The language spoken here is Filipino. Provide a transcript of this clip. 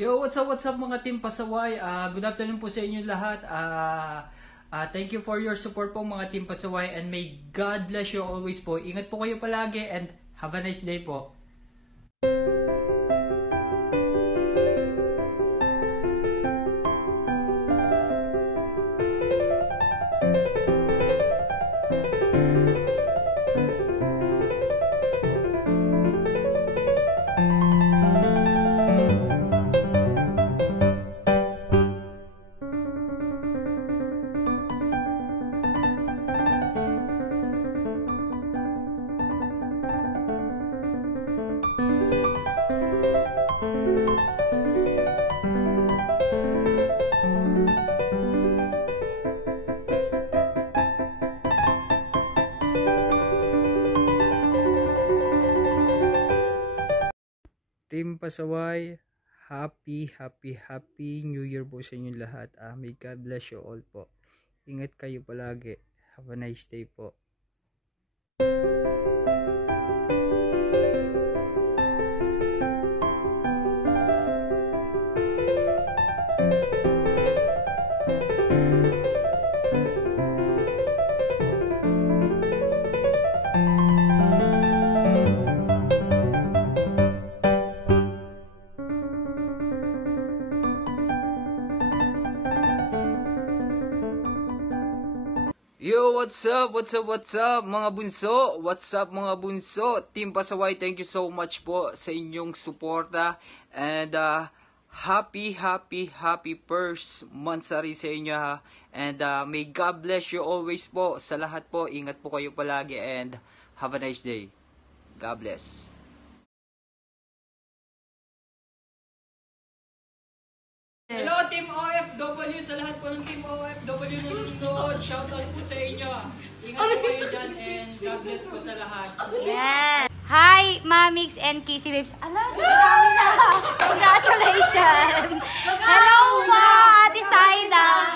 Yo, what's up mga team Pasaway? Good afternoon po sa inyo lahat. Thank you for your support po mga team Pasaway, and may God bless you always po. Ingat po kayo palagi and have a nice day po. Team Pasaway, happy New Year po sa inyo lahat. May God bless you all po. Ingat kayo palagi. Have a nice day po. Yo, what's up mga bunso? What's up mga bunso? Team Pasaway, thank you so much po sa inyong suporta. And happy first monthsary sa inyo ha. And may God bless you always po sa lahat po. Ingat po kayo palagi and have a nice day. God bless. Hello Team OFW, sa lahat po ng Team OFW na nanonood, shoutout po sa inyo. Ingat po kayo dyan and God bless po sa lahat. Yes! Hi, Mamix and Kissy Babes. Alam, marami na! Congratulations! Hello, Ma! Ate Saida!